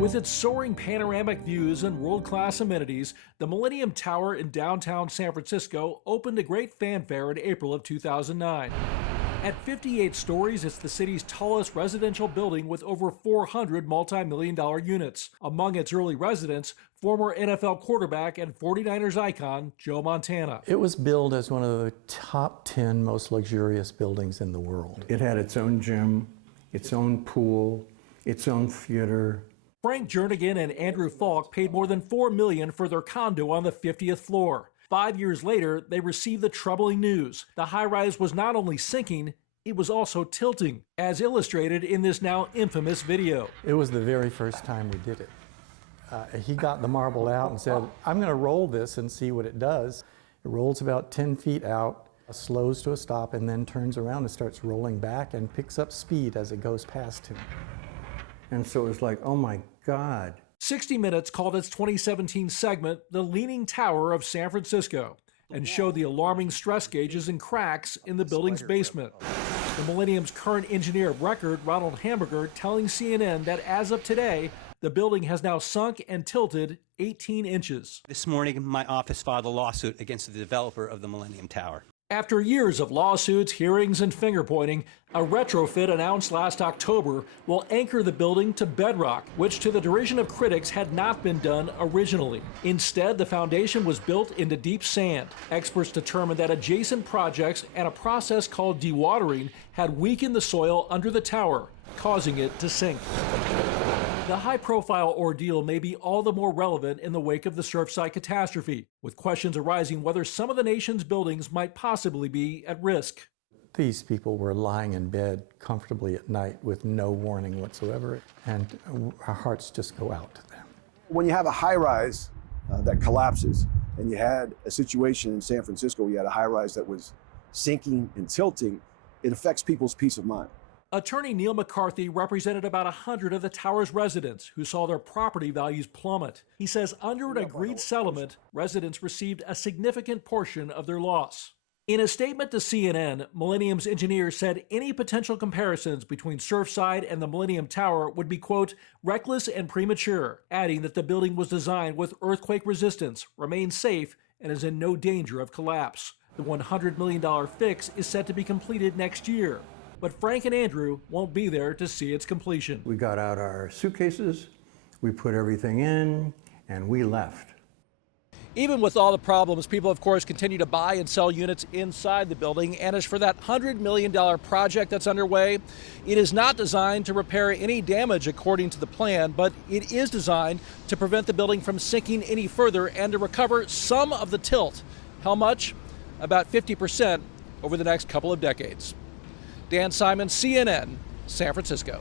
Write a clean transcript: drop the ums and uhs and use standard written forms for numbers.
With its soaring panoramic views and world-class amenities, the Millennium Tower in downtown San Francisco opened to great fanfare in April of 2009. At 58 stories, it's the city's tallest residential building with over 400 multi-million-dollar units. Among its early residents, former NFL quarterback and 49ers icon Joe Montana. It was billed as one of the top 10 most luxurious buildings in the world. It had its own gym, its own pool, its own theater. Frank Jernigan and Andrew Falk paid more than $4 million for their condo on the 50th floor. 5 years later, they received the troubling news. The high-rise was not only sinking, it was also tilting, as illustrated in this now infamous video. It was the very first time we did it. He got the marble out and said, I'm going to roll this and see what it does. It rolls about 10 feet out, slows to a stop, and then turns around and starts rolling back and picks up speed as it goes past him. And so it was like, oh my God. 60 Minutes called its 2017 segment The Leaning Tower of San Francisco and showed the alarming stress gauges and cracks in the building's basement. The Millennium's current engineer of record, Ronald Hamburger, telling CNN that as of today, the building has now sunk and tilted 18 inches. This morning, my office filed a lawsuit against the developer of the Millennium Tower. After years of lawsuits, hearings, and finger-pointing, a retrofit announced last October will anchor the building to bedrock, which to the derision of critics had not been done originally. Instead, the foundation was built into deep sand. Experts determined that adjacent projects and a process called dewatering had weakened the soil under the tower, causing it to sink. The high-profile ordeal may be all the more relevant in the wake of the Surfside catastrophe, with questions arising whether some of the nation's buildings might possibly be at risk. These people were lying in bed comfortably at night with no warning whatsoever, and our hearts just go out to them. When you have a high-rise that collapses, and you had a situation in San Francisco where you had a high-rise that was sinking and tilting, it affects people's peace of mind. Attorney Neil McCarthy represented about 100 of the tower's residents who saw their property values plummet. He says under an agreed settlement, residents received a significant portion of their loss. In a statement to CNN, Millennium's engineer said any potential comparisons between Surfside and the Millennium Tower would be, quote, reckless and premature, adding that the building was designed with earthquake resistance, remains safe, and is in no danger of collapse. The $100 million fix is set to be completed next year. But Frank and Andrew won't be there to see its completion. We got out our suitcases, we put everything in, and we left. Even with all the problems, people, of course, continue to buy and sell units inside the building. And as for that $100 million project that's underway, it is not designed to repair any damage according to the plan, but it is designed to prevent the building from sinking any further and to recover some of the tilt. How much? About 50% over the next couple of decades. Dan Simon, CNN, San Francisco.